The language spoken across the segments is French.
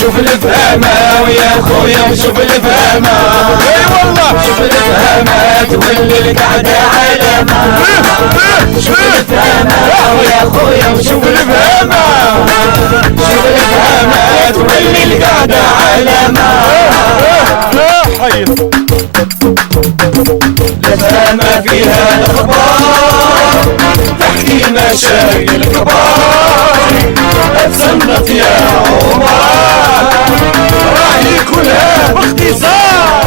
شوف الفهمة ويا خويا شوف الفهمة اي والله شوف الفهمة تولي القعدة علامة شوف الفهمة ويا خويا وشوف الفهمة شوف الفهمة تولي القعدة علامة الفهمة فيها الاخبار تحكي مشاكل كبار اتسنط يا عمر راهي كلها باختصار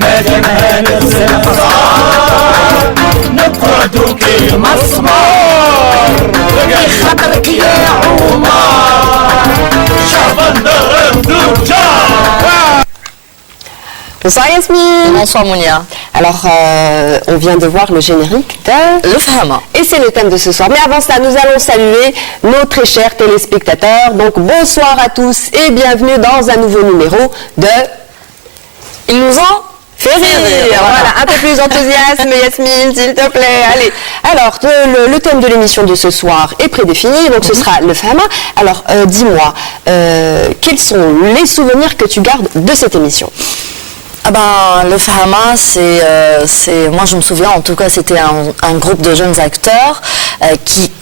مادامها نفس الحصار نبردو كيما السمار بقى خاطرك يا عمر شعب نضرب دجار. Bonsoir Yasmine. Bonsoir Mounia. Alors, on vient de voir le générique de Le Fahama. Et c'est le thème de ce soir. Mais avant cela, nous allons saluer nos très chers téléspectateurs. Donc, bonsoir à tous et bienvenue dans un nouveau numéro de Ils nous ont fait rire. Voilà, un peu plus d'enthousiasme Yasmine, s'il te plaît. Allez. Alors, le thème de l'émission de ce soir est prédéfini. Donc, ce sera le Fahama. Alors, dis-moi, quels sont les souvenirs que tu gardes de cette émission? Ah ben, le Fahama, moi je me souviens, en tout cas c'était un groupe de jeunes acteurs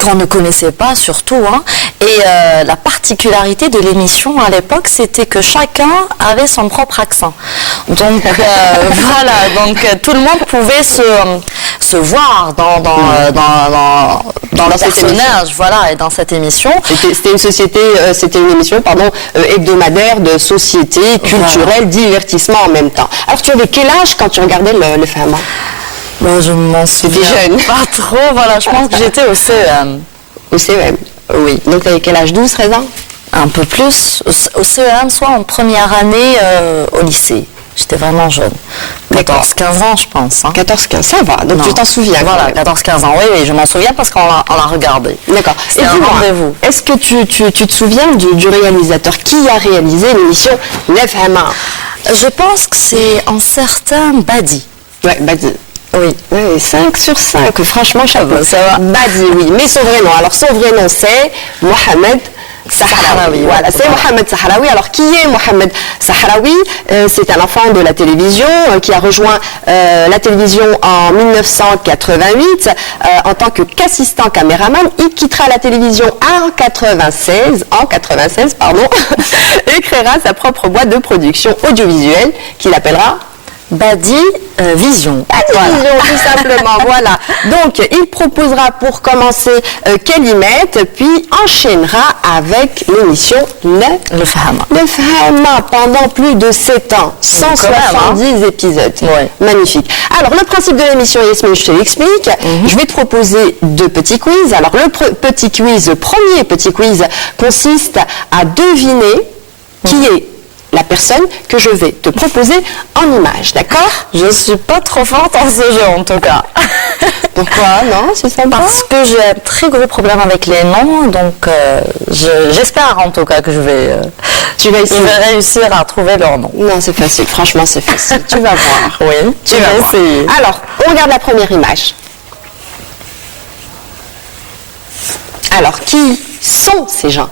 qu'on ne connaissait pas surtout, hein, et la particularité de l'émission à l'époque c'était que chacun avait son propre accent. Donc voilà, donc tout le monde pouvait se voir dans le personnage, voilà, et dans cette émission. C'était une émission, pardon, hebdomadaire de société, culturelle, divertissement en même temps. Alors tu avais quel âge quand tu regardais le Fahama? Bon, je m'en souviens jeune. pas trop, voilà, je pense que j'étais au CEM. Au CEM? Oui. Donc tu avais quel âge? 12, 13 ans? Un peu plus, au CEM, soit en première année au lycée. J'étais vraiment jeune. 14-15 ans, je pense. Hein. 14-15, ça va, donc tu t'en souviens. Voilà, 14-15 ans, oui, je m'en souviens parce qu'on l'a regardé. D'accord. Et dis-moi, est-ce que tu te souviens du réalisateur qui a réalisé l'émission Le Fahama? Je pense que c'est un certain Badi. Ouais, Badi. Oui. 5 sur 5, franchement, chapeau. Ça va. Badi, oui. Mais son vrai nom, alors son vrai nom c'est Mohamed Sahraoui. Voilà, c'est Mohamed Sahraoui. Alors, qui est Mohamed Sahraoui? C'est un enfant de la télévision qui a rejoint la télévision en 1988 en tant qu'assistant caméraman. Il quittera la télévision en 96, et créera sa propre boîte de production audiovisuelle qu'il appellera Badi Vision. Badi Vision, tout simplement, voilà. Donc, il proposera pour commencer Kelimette, puis enchaînera avec l'émission Le Fahama. Le Fahama, pendant plus de 7 ans, 170 épisodes. Ouais. Magnifique. Alors, le principe de l'émission, Yasmine, je te l'explique. Je vais te proposer 2 petits quiz. Alors, le premier petit quiz consiste à deviner qui est la personne que je vais te proposer en image, d'accord? Je suis pas trop forte en ce jeu en tout cas. Pourquoi? Non, c'est sympa. Parce que j'ai un très gros problème avec les noms, donc j'espère en tout cas que je vais réussir à trouver leur nom. Non, c'est facile, franchement c'est facile, tu vas voir. Oui, tu vas essayer. Alors, on regarde la première image. Alors, qui sont ces gens?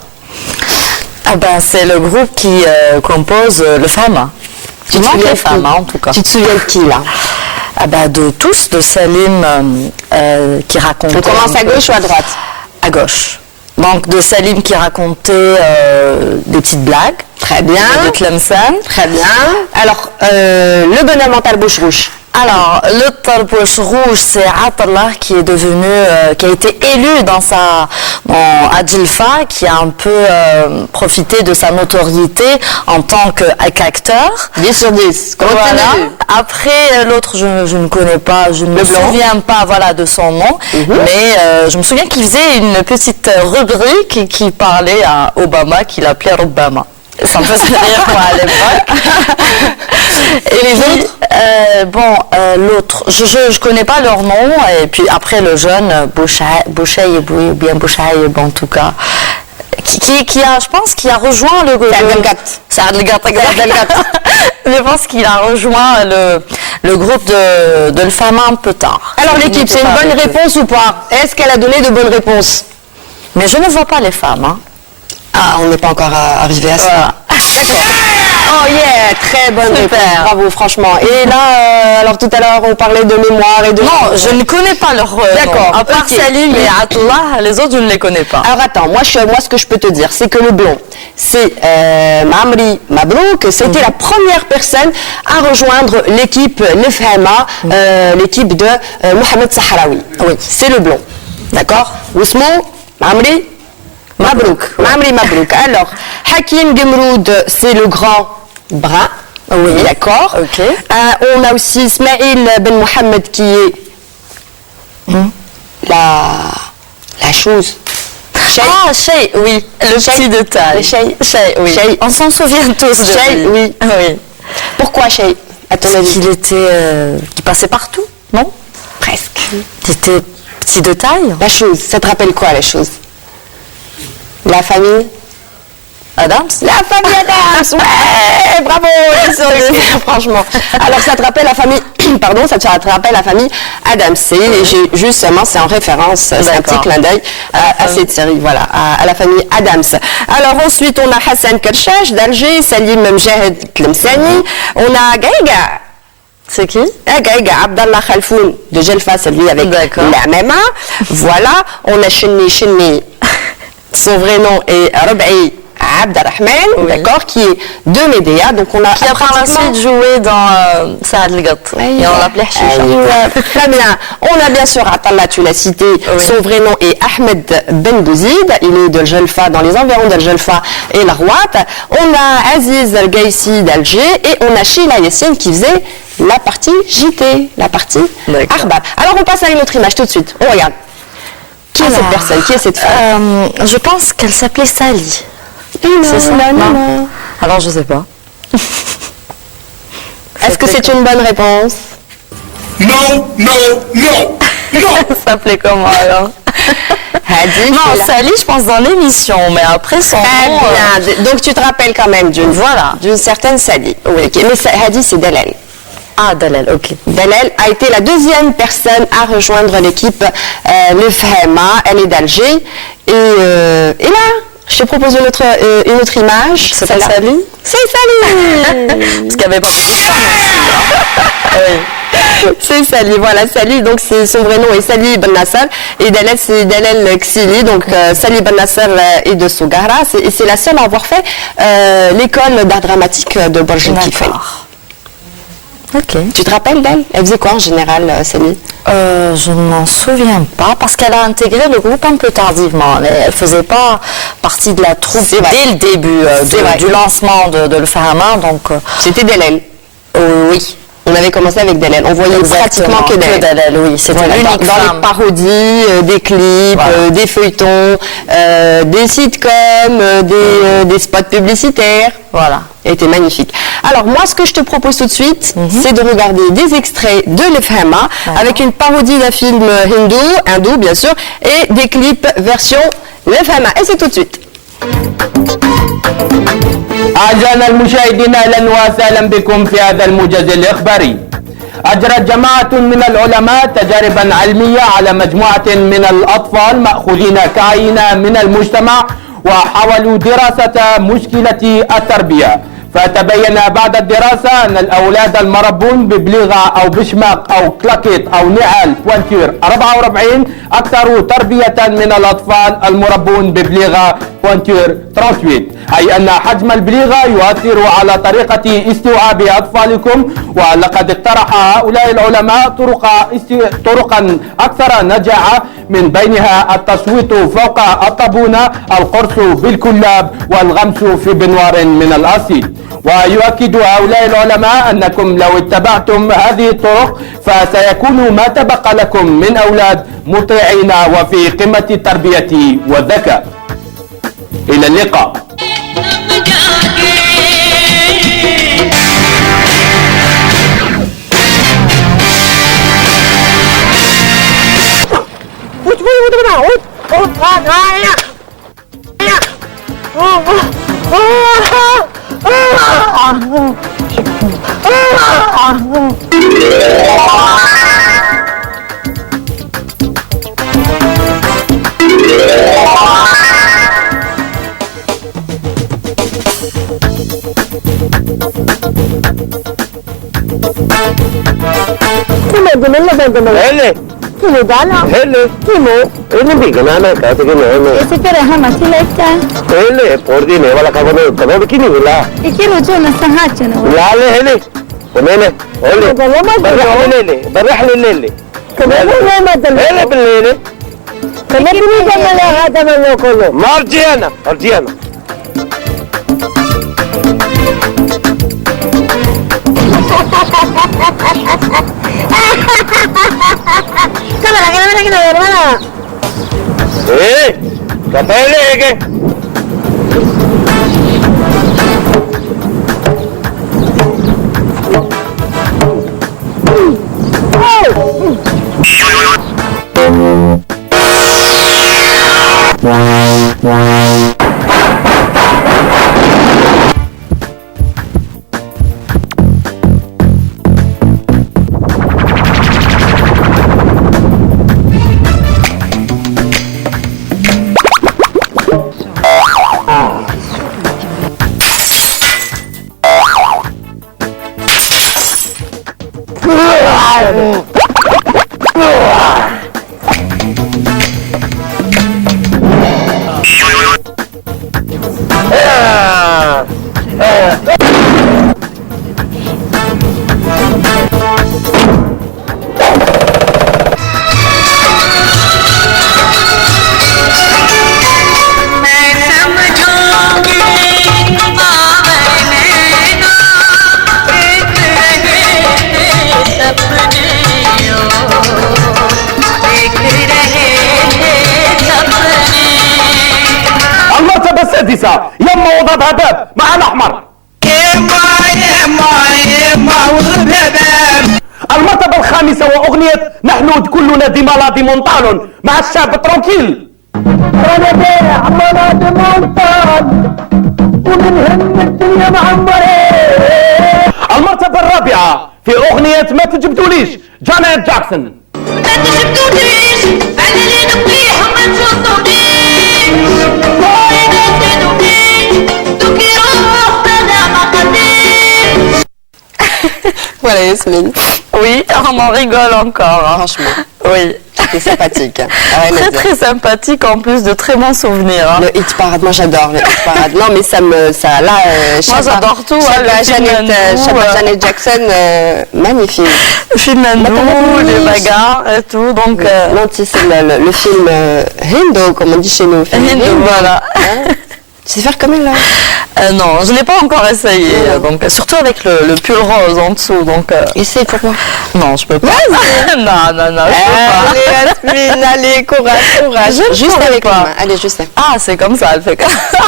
Ah ben, c'est le groupe qui compose le Fahama. Tu manques les Fahama en tout cas. Tu te souviens de qui là? Ah ben, de tous, de Salim qui racontait... On commence à gauche ou à droite? À gauche. Donc de Salim qui racontait des petites blagues. Très bien. De Tlemcen. Très bien. Alors, le bonhomme en talbouche rouge. Alors, le talbouche rouge, c'est Atallah qui est devenu, qui a été élu dans Adjilfa, qui a un peu profité de sa notoriété en tant qu'acteur. 10 sur 10. Voilà. Après, l'autre, je ne connais pas, je ne me souviens pas, voilà, de son nom, mais je me souviens qu'il faisait une petite rubrique qui parlait à Obama, qu'il appelait Obama. Ça me faisait rire moi à l'époque. Et les autres, l'autre, je connais pas leur nom. Et puis après le jeune Bouchaï, bien Bouchaï, en tout cas, qui a, je pense, qui a rejoint le groupe. C'est Adlegat, exactement. Je pense qu'il a rejoint le groupe de Le Fahama un peu tard. Alors l'équipe, c'est une bonne réponse ou pas? Est-ce qu'elle a donné de bonnes réponses? Mais je ne vois pas les femmes. Hein. Ah, on n'est pas encore arrivé à ça. Voilà. D'accord. Oh yeah, très bonne Super. réponse. Bravo, franchement. Et là, alors tout à l'heure, on parlait de mémoire et de... Non, je ne connais pas leur D'accord, nom. À part ok. Salim et Atullah, les autres, je ne les connais pas. Alors attends, moi ce que je peux te dire, c'est que le blond, c'est Mamri Mabrouk, c'était la première personne à rejoindre l'équipe Lefhama, l'équipe de Mohamed Sahraoui. Oui, c'est le blond. D'accord. Ousmou, Mamri Mabrouk. Mamri Mabrouk. Alors, Hakim Gemroud, c'est le grand brun. Oui, d'accord. Ok. On a aussi Ismail Ben Mohamed qui est la chose. Shay. Ah, Shay, oui, le Shay. petit de taille. Le Shay. Shay, oui. Shay. On s'en souvient tous de Shay, lui. oui. Oui. Pourquoi Shay, à ton Parce avis? qu'il était... qui passait partout, non? Presque. Il était petit de taille. La chose, ça te rappelle quoi la chose? La famille? Adams. La famille Adams, ouais, bravo, franchement. Alors ça te rappelle la famille, pardon, ça te rappelle la famille Adams. Et justement, c'est en référence, c'est un petit clin d'œil à cette série, voilà, à la famille Adams. Alors ensuite, on a Hassan Kershaj d'Alger, Salim Mjahed Tlemsani, on a Gaïga. C'est qui? Gaïga Abdallah Khalfoun de Jelfa, c'est lui avec la même. Voilà, on a Chenni, son vrai nom est Rabi Abdelrahman, d'accord, qui est de Médéa, donc on a Qui a par la suite joué dans Saad El Gat. Et on l'appelait Chicha. Très bien. On a bien sûr Atallah, tu l'as cité, son vrai nom est Ahmed Ben Bouzid, il est de Jelfa, dans les environs de Jelfa et la Rouat. On a Aziz El Gaïsi d'Alger et on a Sheila Yassine qui faisait la partie JT, la partie Arbab. Alors on passe à une autre image tout de suite. On regarde. Qui est cette personne? Qui est cette femme? Je pense qu'elle s'appelait Sally. C'est ça? Non. Alors je sais pas. Est-ce que c'est une bonne réponse? Non. Ça s'appelait comment alors? Hadi. Non, Sally, je pense dans l'émission, mais après son nom... bien. Donc tu te rappelles quand même d'une certaine Sally. Oui, ok. Mais Hadi, c'est Dalal. Ah, Dalal, ok. Dalal a été la deuxième personne à rejoindre l'équipe Lefhama. Elle est d'Alger. Et là, je te propose une autre image. C'est pas Sally? C'est Sally. Parce qu'il n'y avait pas beaucoup de femmes aussi. Oui. C'est Sally, voilà, Sally, donc son vrai nom est Sally Ben Nasser et Dalal c'est Dalal Ksili, donc Sally Ben Nasser est de Sougara et c'est la seule à avoir fait l'école d'art dramatique de Borj Kifel. Ok. Tu te rappelles d'elle? Elle faisait quoi en général, Sally? Je ne m'en souviens pas parce qu'elle a intégré le groupe un peu tardivement. Elle ne faisait pas partie de la troupe dès le début du lancement de l'Efhama. Donc c'était Dalal. Oui. On avait commencé avec Dalal. On voyait pratiquement que Dalal. Oui, c'était l'unique dans les parodies, des clips, des feuilletons, des sitcoms, des spots publicitaires. Voilà. Elle était magnifique. Alors moi, ce que je te propose tout de suite, c'est de regarder des extraits de Lefhama avec une parodie d'un film hindou bien sûr, et des clips version Lefhama. Et c'est tout de suite. أعزائنا المشاهدين أهلا وسهلا بكم في هذا الموجز الإخباري. أجرت جماعة من العلماء تجاربا علمية على مجموعة من الأطفال مأخوذين كعينة من المجتمع وحاولوا دراسة مشكلة التربية. فتبين بعد الدراسة أن الأولاد المربون ببليغة أو بشماق أو كلاكيت أو نعال بوانتير 44 أكثر تربية من الأطفال المربون ببليغة بوانتير 38، أي أن حجم البليغة يؤثر على طريقة استيعاب أطفالكم. ولقد اقترح هؤلاء العلماء طرقا أكثر نجاعة، من بينها التصويت فوق الطابونة، القرص بالكلاب، والغمس في بنوار من الأصيل. ويؤكد هؤلاء العلماء أنكم لو اتبعتم هذه الطرق فسيكون ما تبقى لكم من أولاد مطيعين وفي قمة التربية والذكاء. إلى اللقاء. Hele. Hele. Ini bikin anak kata gini ini. Hele. Pordi ne wala kabar kabar begini lah. Lale hele. Kemana? Hele. Barah lele. Hele بالليل. مرجيانا. Eh, kapele ke? المرتبة السادسة يما وضعها باب مع الأحمر. المرتبة الخامسة وأغنية نحن كلنا دمالا مونطال مع الشاب ترونكيل. أنا دمالا مونطال ومنهم الدنيا معمرة. المرتبة الرابعة في أغنية ما تجبدوليش جانيت جاكسون. ما تجبدوليش أنا اللي نبقيه وما تشوفونيش. Voilà Yasmine. Oui, on en rigole encore. Hein. Franchement. Oui. C'était sympathique. Très sympathique en plus de très bons souvenirs. Hein. Le hit parade, moi j'adore le hit parade. Non mais ça là. Moi j'adore tout. Janet Jackson, magnifique. Le film Hindou, les bagarres et tout. Donc. Non, c'est le film Hindu, comme on dit chez nous. Hindu, voilà. Hein? Tu sais faire comme elle là? Non, je ne l'ai pas encore essayé. Donc, surtout avec le pull rose en dessous. Donc, essaye pour moi. Non, je peux pas. non, je peux pas. Allez, Yasmine, allez, courage. Juste avec moi. Allez, juste. Ah, c'est comme ça, elle fait comme ça.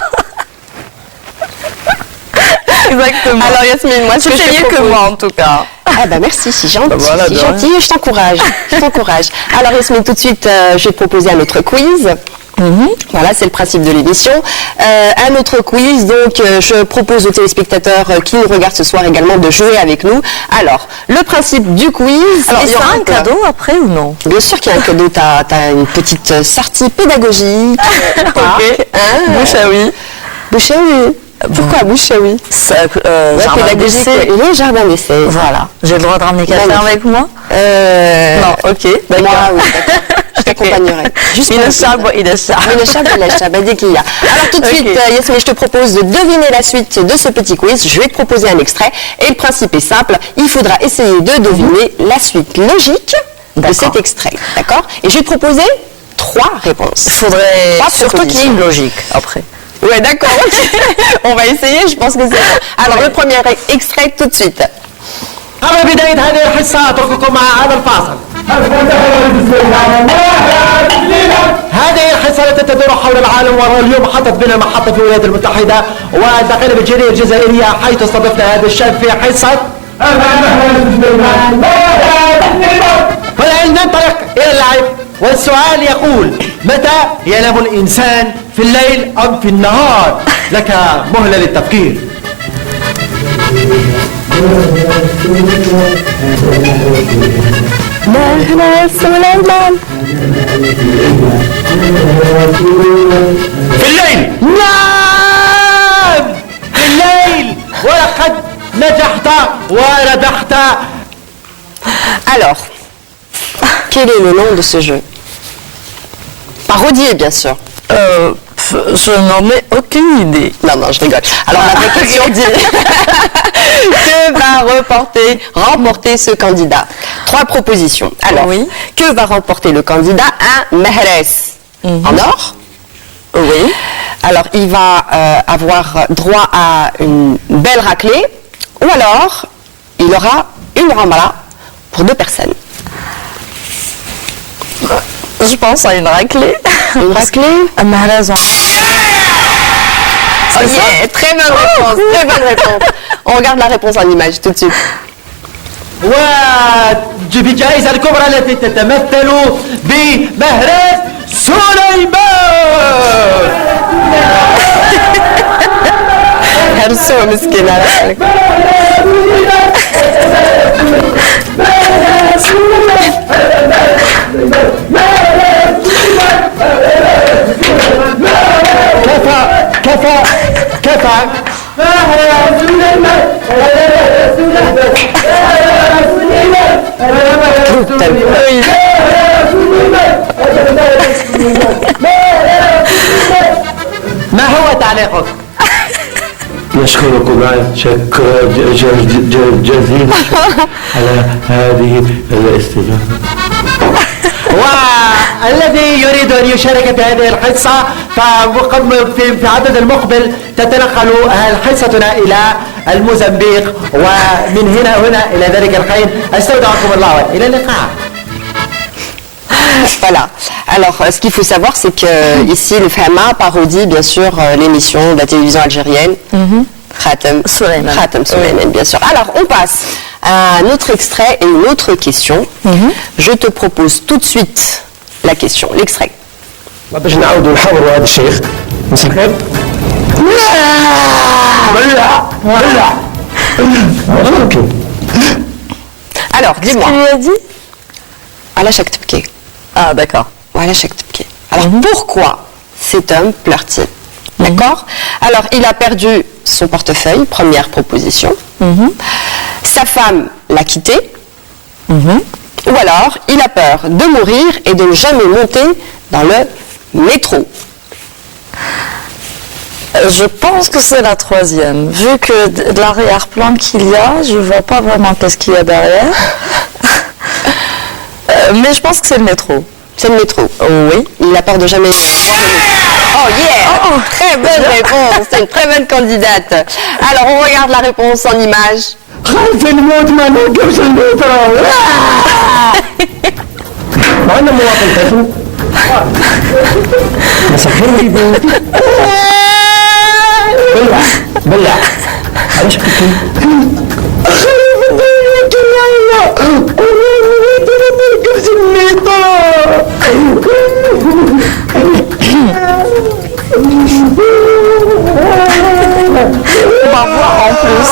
Exactement. Alors, Yasmine, moi, tu fais mieux que moi en tout cas. Ah bah merci, c'est gentil, voilà, c'est gentil, je t'encourage. Alors Yasmine, tout de suite, je vais te proposer un autre quiz. Voilà, c'est le principe de l'émission. Un autre quiz, donc je propose aux téléspectateurs qui nous regardent ce soir également de jouer avec nous. Alors, le principe du quiz... Alors, il y aura un cadeau après ou non? Bien sûr qu'il y a un cadeau, tu as une petite sortie pédagogique. Ok, bouche à oui. Bouche à oui. Pourquoi bouche à oui? Pédagogique et le jardin d'essai. Voilà. J'ai le droit de ramener quelqu'un avec moi? Non, ok. Moi, oui, d'accord. Je t'accompagnerai. Juste il est chab. Alors tout de suite, Yasmine, je te propose de deviner la suite de ce petit quiz. Je vais te proposer un extrait et le principe est simple. Il faudra essayer de deviner la suite logique de cet extrait. D'accord? Et je vais te proposer 3 réponses. Il faudrait surtout qu'il y ait une logique après. Ouais, d'accord. On va essayer, je pense que c'est bon. Alors le premier extrait tout de suite. قبل بداية هذه الحصة أترككم مع هذا الفاصل. هذه الحصة التي تدور حول العالم واليوم حطت بنا محطة في الولايات المتحدة والتقينا بالجالية الجزائرية حيث استضفنا هذا الشاب في حصة. والآن ننطلق إلى اللعب والسؤال يقول متى ينام الإنسان في الليل أم في النهار؟ لك مهلة للتفكير. في الليل. نعم في الليل ولقد نجحت وربحت. Alors, quel est le nom de ce jeu? Parodié, bien sûr. Je n'en ai aucune idée. Non, non, je rigole. Alors, la vraie question dit que va remporter ce candidat? 3 propositions. Alors, que va remporter le candidat? Un Mehrès en or. Oui. Alors, il va avoir droit à une belle raclée, ou alors, il aura une ramala pour 2 personnes. Je pense à une raclée. Une raclée? Un malaise en... Oh yeah, très bonne réponse, très bonne réponse. On regarde la réponse en image tout de suite. وبجائزة الكبرى التي تتمثل بمهرس سليمان. هرسوه مسكينة. كفى ما هو تعليقك؟ نشكركم شكرا جزيلا على هذه الاستضافة. والذي يريد أن يشارك في هذه الحصة في عدد المقبل تتنقل حصتنا إلى الموزمبيق، ومن هنا إلى ذلك الحين أستودعكم الله إلى اللقاء. Voilà. Alors, ce qu'il faut savoir, c'est que ici, le FHMA parodie, bien sûr, l'émission de la télévision algérienne. Khatem Souleyman, bien sûr. Alors, on passe à un autre extrait et une autre question. Je te propose tout de suite la question, l'extrait. باش نعاودوا نحاوروا هذا الشيخ مسكر بلع Alors, dis-moi. Tu lui as dit? على شك تبكي. Ah, d'accord. وعلى شك تبكي. Alors, pourquoi cet homme pleure-t-il? D'accord? Alors, il a perdu son portefeuille, première proposition. Sa femme l'a quitté. Ou alors, il a peur de mourir et de ne jamais monter dans le métro. Je pense que c'est la troisième. Vu que de l'arrière-plan qu'il y a, je vois pas vraiment qu'est-ce qu'il y a derrière. Mais je pense que c'est le métro. C'est le métro. Oui. Il a peur de jamais voir le métro. Oh yeah! Très bonne réponse. C'est une très bonne candidate. Alors, on regarde la réponse en image. خايف نموت ما نوقفش المترو. معنا مواطن تاسو مسكر بلع بلع علاش كنتي خايف نموت ما نوقفش On va voir en plus.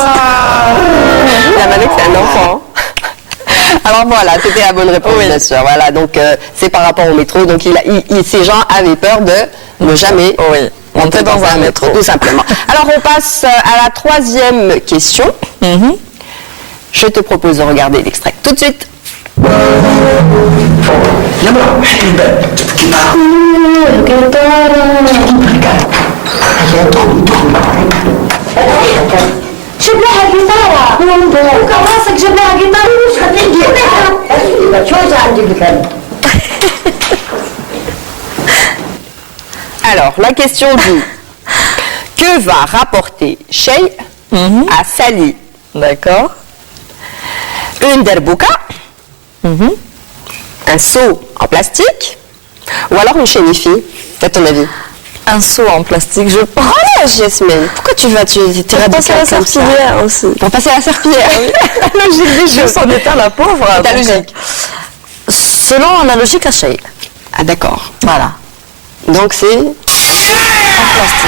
La Malik, c'est un enfant. Alors voilà, c'était la bonne réponse, bien sûr. Voilà, donc c'est par rapport au métro. Donc ces gens avaient peur de ne jamais monter dans un métro, tout simplement. Alors on passe à la troisième question. Je te propose de regarder l'extrait tout de suite. جيب لها جيتارة وكراسك جيب لها جيتارة مش هتجيبها شو عندي بكلم. Alors, la question dit que va rapporter Shay à Sally? D'accord. Une derbouka, un seau en plastique, ou alors une chénifi, à ton avis? Un seau en plastique, je pense. Oh là, Jasmine, pourquoi tu vas Pour passer à la serpillière aussi. Pour passer à la serpillière, oui. La logique des Je choses. s'en état la pauvre. Ta donc, logique. Selon la logique à Shay. Ah d'accord. Voilà. Donc c'est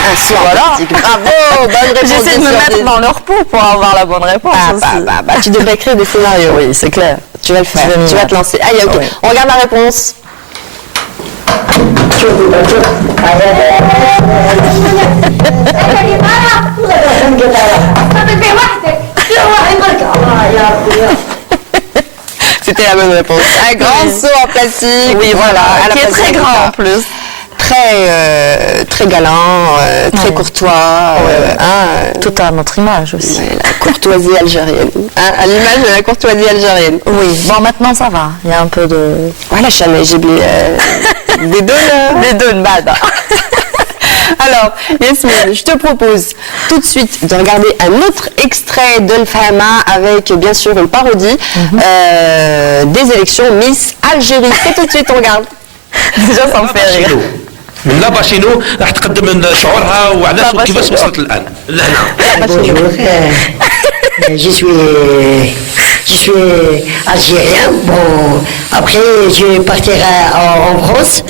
un seau en plastique. Bravo, bonne réponse. J'essaie de me mettre dans leur peau pour avoir la bonne réponse aussi. Tu devrais écrire des scénarios. Oui, c'est clair. Tu vas le faire, Je vais tu vas te lancer. Allez, ok. Oui. On regarde la réponse. C'était la bonne réponse. Un grand seau en plastique. Oui, voilà, à la qui est place de très la grand guitare. en plus. Très galant, très courtois. Tout à notre image aussi. Ouais, la courtoisie algérienne. Hein, à l'image de la courtoisie algérienne. Oui, bon maintenant ça va, il y a un peu de... Voilà, Chanel, j'ai oublié des deux. Des deux, bad. Alors, Yasmine, je te propose tout de suite de regarder un autre extrait de l'Fahama avec bien sûr une parodie des élections Miss Algérie. C'est tout de suite, on regarde. Déjà ça me fait rire. من لا باشينو راح تقدم شعورها وعلاش وكيفاش وصلت الان لهنا. Bonjour, je suis algérien. Bon, après je partirai en France.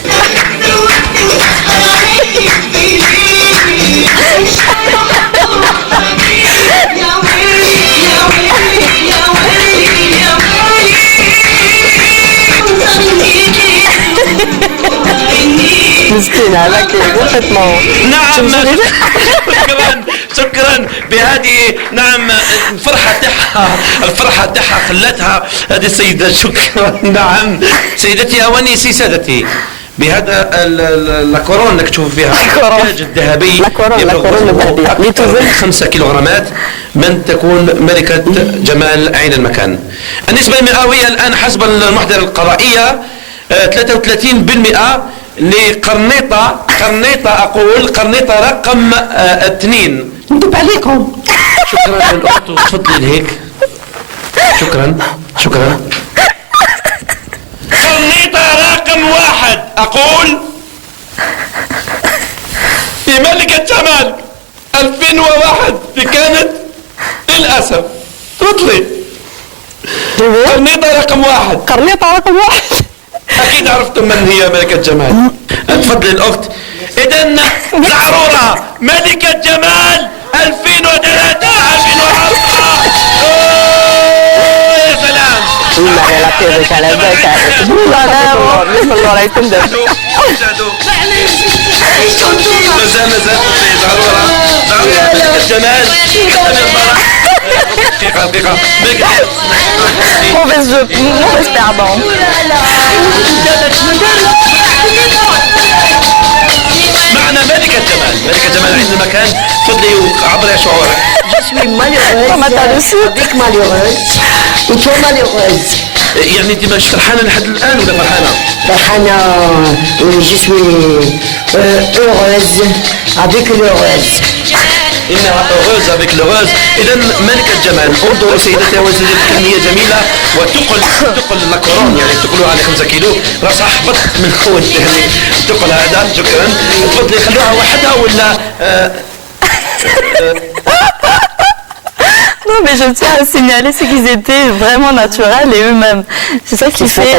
مسكينة هذاك complètement. نعم شكرا بهذه نعم الفرحة تاعها خلتها هذه السيدة شكرا نعم سيدتي أوانيسي سادتي بهذا الكورون اللي تشوف فيها التاج الذهبي يبلغ 5 كيلوغرامات من تكون ملكة جمال عين المكان. النسبة المئوية الآن حسب المحضر القضائية 33% لقرنيطة أقول قرنيطة رقم 2. ندب عليكم. شكرا للأخت تفضلي لهيك. شكرا. قرنيطة رقم 1 أقول في ملكة جمال 2001 في كانت للأسف تفضلي. قرنيطة رقم 1. قرنيطة رقم 1. أكيد عرفتم من هي ملكة جمال. تفضلي الأخت. إذن زعرورة ملكة جمال 2003 2004. يا سلام. la perruque à la bec. مازال زعرورة ملكة جمال. دقيقة Mauvaise perdante. معنا ملكة جمال عند المكان. تفضلي وعبري شعورك. Je suis malheureuse, avec malheureuse, et trop malheureuse. يعني انت مش فرحانة لحد الآن ولا فرحانة؟ فرحانة, je suis heureuse, avec l'heureuse. إنها هوز افيك لوز. إذا ملكة جمال انظروا سيدتي وسيدتي كمية جميلة وتقل لاكورون يعني تقولوا على 5 كيلو راس أحبط من هو يعني تقل هذا. شكرا. تفضلي خلوها وحدها ولا Non, mais je tiens à signaler c'est qu'ils étaient vraiment naturels et eux-mêmes. C'est ça qui fait,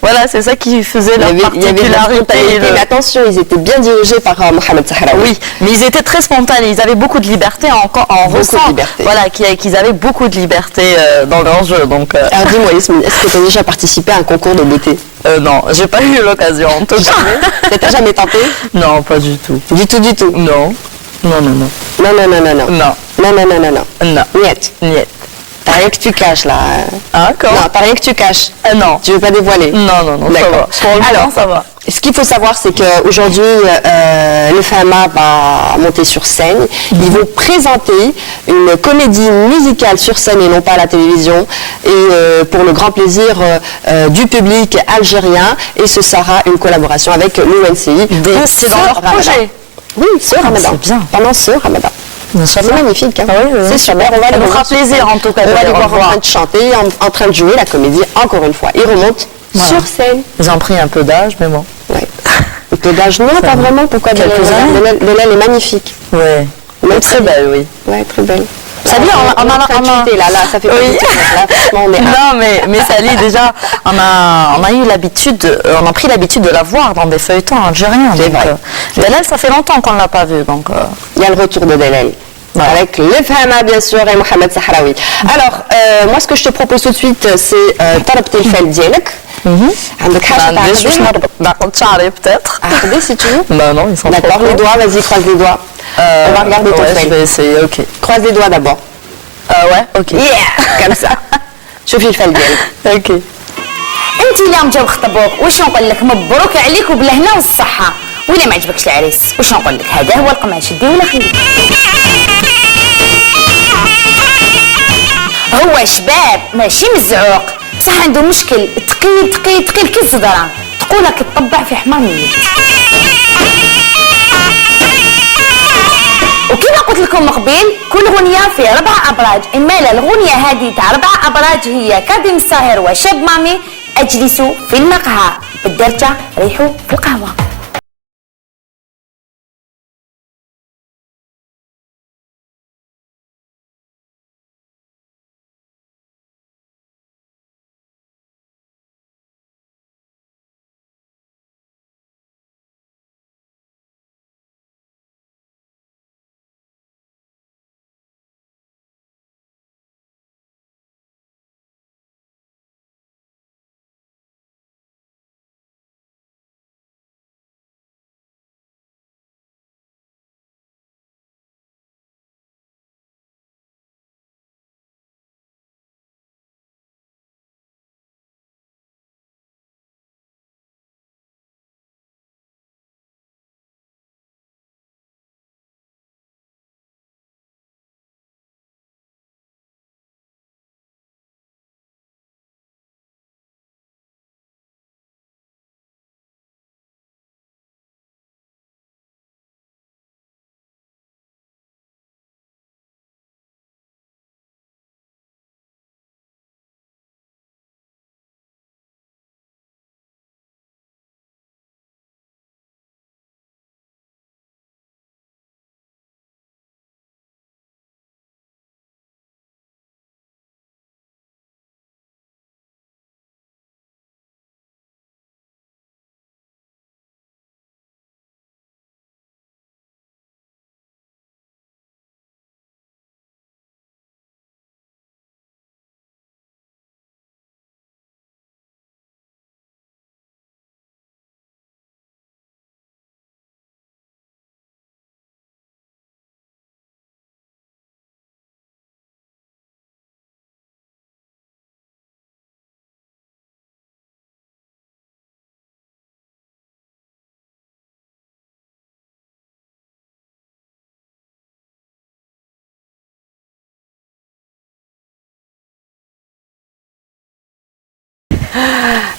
voilà, c'est ça qui faisait leur particularité. Mais attention, ils étaient bien dirigés par Mohamed Sahraoui. Oui, mais ils étaient très spontanés. Ils avaient beaucoup de liberté en ressent. Voilà, qu'ils avaient beaucoup de liberté dans leur jeu. Donc. Alors dis-moi, Yasmine, est-ce que tu as déjà participé à un concours de beauté? Non, j'ai pas eu l'occasion. En tout cas. T'as jamais tenté? Non, pas du tout. Du tout. Non. Non. Non. Niet. T'as rien que tu caches là. Ah, quoi? Non, t'as rien que tu caches. Non. Tu veux pas dévoiler? Non, d'accord. Alors, ça va. Ce qu'il faut savoir, c'est qu'aujourd'hui, le FAMA va monter sur scène. Ils vont présenter une comédie musicale sur scène et non pas à la télévision. Et pour le grand plaisir du public algérien. Et ce sera une collaboration avec l'ONCI. C'est dans leur projet. Oui, ce Ramadan. C'est bien. Pendant ce Ramadan. C'est magnifique. Hein. Oui. C'est super. On va nous fera plaisir en tout cas. On va les voir en train de chanter, en train de jouer la comédie encore une fois. Ils remontent sur scène. Ils ont pris un peu d'âge, mais bon. Ouais. Un peu d'âge, non, pas vraiment. Pourquoi? De l'aile est magnifique. Ouais. Même très belle, oui. Ouais, très belle. Sally, on a là, ça fait pas oui. Là, franchement, on est non, mais Sally, déjà, on a eu l'habitude, on a pris l'habitude de la voir dans des feuilletons algériens. C'est vrai. Delel, ça fait longtemps qu'on ne l'a pas vue, donc. Il y a le retour de Delel. Voilà. Avec le Fahama bien sûr et Mohamed Sahraoui. Alors, moi ce que je te propose tout de suite, c'est طلبت الفال ديالك. عندك حاجة تعقدي؟ نعقد شعري peut-être. عقدي si tu veux. Non, ils sont d'accord, les doigts, vas-y, croise les doigts. On va regarder ton fil. Je vais essayer, ok. Croise les doigts d'abord. Ouais, ok. Yeah, comme ça. شوفي الفال ديالك. Ok. انت اللي مجاوب خطبوك واش نقول لك مبروك عليك وبالهنا والصحه. ولا ما عجبكش العريس واش نقول لك هذا هو القماش دي ولا خليه. هو شباب ماشي مزعوق صح عنده مشكل ثقيل ثقيل ثقيل كي الزدران تقولها كتطبع في حمار ميت. وكما قلت لكم من قبل كل غنية في 4 أبراج. إما لا الغنية هذه تاع 4 أبراج هي كاظم الساهر وشاب مامي أجلسوا في المقهى بالدرجة ريحوا في القهوة.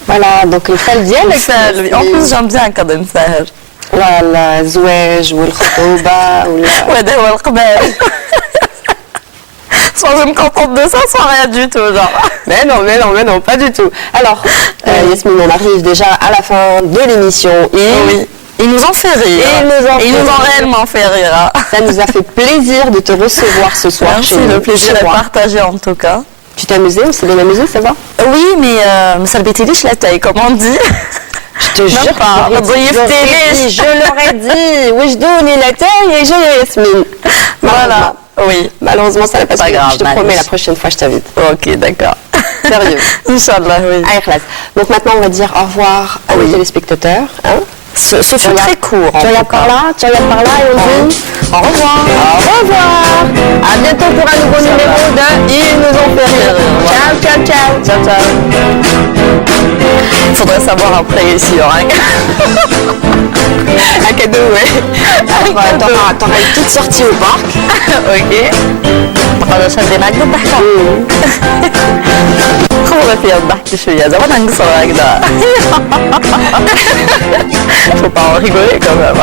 Voilà, donc الفال ديالك En plus j'aime bien كاظم الساهر. ولا الزواج والخطوبة ولا وهذا هو القماش. Soit je me contente de ça, soit rien du tout, genre. Mais non, pas du tout. Alors, Yasmine, on arrive déjà à la fin de l'émission. Oui. Ils nous ont fait rire. Ils nous ont réellement fait rire. Ça nous a fait plaisir de te recevoir ce soir. Merci, le plaisir est partagé en tout cas. Tu t'es amusée? On s'est bien amusé, ça va? Oui, mais ça le bêtait la taille, comme on dit. Je te jure, je leur ai dit, Wajdouni la taille et j'ai Yasmine. Voilà, oui. Malheureusement, ça n'a pas grave. Je te promets, la prochaine fois, je t'invite. Ok, d'accord. Sérieux. Inch'Allah, oui. Donc maintenant, on va dire au revoir à nos téléspectateurs. Hein? Ce fut très court. Tu regardes par là, et on dit au revoir. Au revoir. À bientôt pour un nouveau numéro de Ils nous ont fait rire. Ciao. Il faudrait savoir après ici, hein. Un cadeau, ouais. T'auras une petite sortie au parc. Ok. خلاص شدينا هكذا الضحكة. خورة فيها الضحك شوية زعما نقصر هكذا. Faut pas en rigoler quand même.